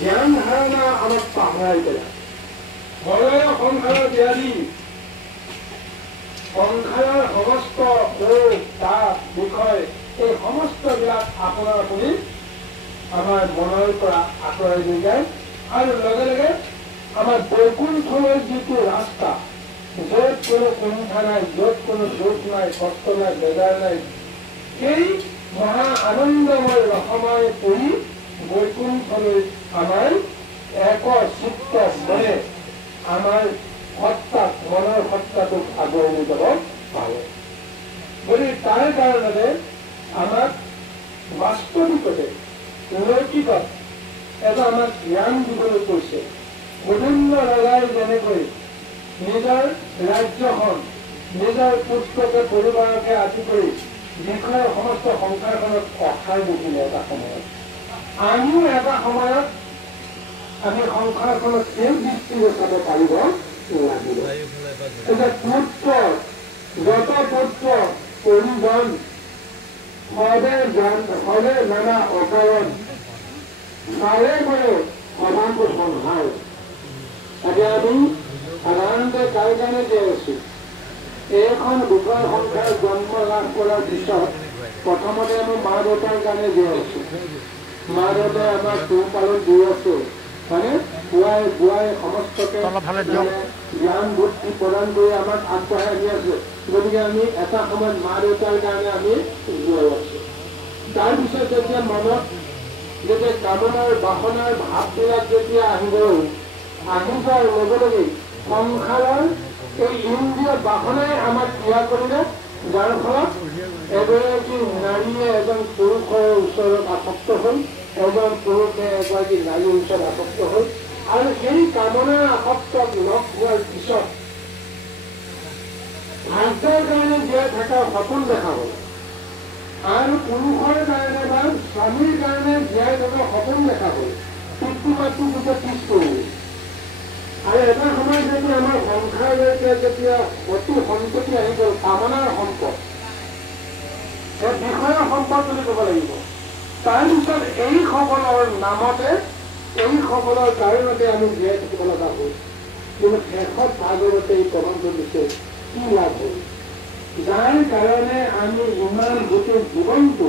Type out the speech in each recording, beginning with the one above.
জ্ঞান ধাৰণা আমাক পাহৰাই পেলায়। মনৰে সংসাৰৰ ব্যাধি, সংসাৰৰ সমস্ত ৰোগ তাপ বিষয় এই সমস্তবিলাক আপোনাৰ আপুনি আমাৰ মনৰ পৰা আঁতৰাই লৈ যায় আৰু লগে লগে আমাৰ বৈকুণ্ঠলৈ যিটো ৰাস্তা, য'ত কোনো কুণ্ঠা নাই, য'ত কোনো দুখ নাই, কষ্ট নাই, বেজাৰ নাই, সেই মহা আনন্দময় ৰসময় পৰি বৈকুণ্ঠলৈ আমাৰ একচিত্ত মনে আমাৰ সত্তাক, মনৰ সত্তাটোক আগুৱাই লৈ যাব পাৰে। গতিকে তাৰ কাৰণে আমাক বাস্তৱিকতে লৌকিকত এটা আমাক জ্ঞান দিবলৈ কৈছে। গোবিন্দ ৰজাই যেনেকৈ নিজৰ ৰাজ্যখন, নিজৰ পুত্ৰকে, পৰিবাৰকে আদি কৰি বিষয়ৰ সমস্ত সংসাৰখনত অসাৰ দেখিলে এটা সময়ত, আমিও এটা সময়ত আমি সংসাৰখনত এই দৃষ্টিৰে চাব পাৰিব লাগিব। এতিয়া পুত্ৰ, যত পুত্ৰ পৰিজন সদে নানা অকাৰণ চাৰে মানে সদান্ত সংসাৰ। এতিয়া আমি সাধাৰণতে কাৰ কাৰণে জীয়াই আছো? এইখন দুখৰ সংসাৰ জন্ম লাভ কৰাৰ পিছত প্ৰথমতে আমি মা দেউতাৰ কাৰণে জীয়াই আছো। মা দেউতাই আমাক পোহপালন দি আছে, মানে খুৱাই বোৱাই সমস্তকে জ্ঞান বুদ্ধি প্ৰদান কৰি আমাক আগবঢ়াই দি আছে। গতিকে আমি এটা সময়ত মা দেউতাৰ কাৰণে আমি জীয়াই আছো। তাৰপিছত যেতিয়া মনত যেতিয়া কামনাৰ বাসনাৰ ভাৱবিলাক যেতিয়া আহি যোৱাৰ লগে লগে সংসাৰৰ এই ইন্দ্ৰিয় বাসনাই আমাক ক্ৰিয়া কৰিলে, যাৰ ফলত এগৰাকী নাৰীয়ে এজন পুৰুষৰ ওচৰত আসক্ত হ'ল, এজন পুৰুষে এগৰাকী নাৰীৰ ওচৰত আসক্ত হ'ল, আৰু সেই কামনাৰ আসক্তক লগ হোৱাৰ পিছত ভাগ্যৰ কাৰণে জীয়াই থকাৰ সপোন দেখা হ'ল, আৰু পুৰুষৰ কাৰণে বা স্বামীৰ কাৰণে জীয়াই থকাৰ সপোন দেখা হ'ল। পিতৃ মাতৃ যেতিয়া পিছ পৰিল, আৰু এটা সময়ত যেতিয়া আমাৰ সংসাৰলৈকে যেতিয়া অতি সম্পত্তি আহি গ'ল, কামনাৰ সম্পদ, সেই বিষয়ৰ সম্পদ বুলি ক'ব লাগিব। তাৰপিছত এইসকলৰ নামতে, এইসকলৰ কাৰণতে আমি জীয়াই থাকিব লগা হ'ল। কিন্তু শেষত ভাগৱতে এই প্ৰবন্ধ দিছে কি লাভ হ'ল? যাৰ কাৰণে আমি ইমান গোটেই জীৱনটো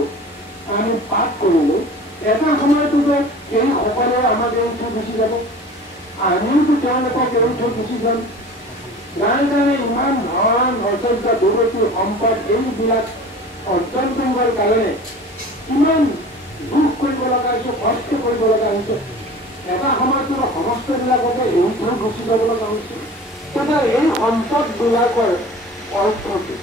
আমি পাঠ কৰিলো, এটা সময়তো যে এইসকলে আমাক এৰি থৈ গুচি যাব, আমিওতো তেওঁলোকক এৰি থৈ গুচি যাম। যাৰ কাৰণে ইমান ধন ঐশ্বৰ্য দুৰ্গতি সম্পদ এইবিলাক অৰ্জন কৰিবৰ কাৰণে কিমান দুখ কৰিব লগা হৈছে, কষ্ট কৰিব লগা হৈছে, এটা সময়তো সমস্তবিলাককে এৰি থৈ গুচি যাব লগা হৈছে। তেতিয়া এই সম্পদবিলাকৰ অৰ্থটো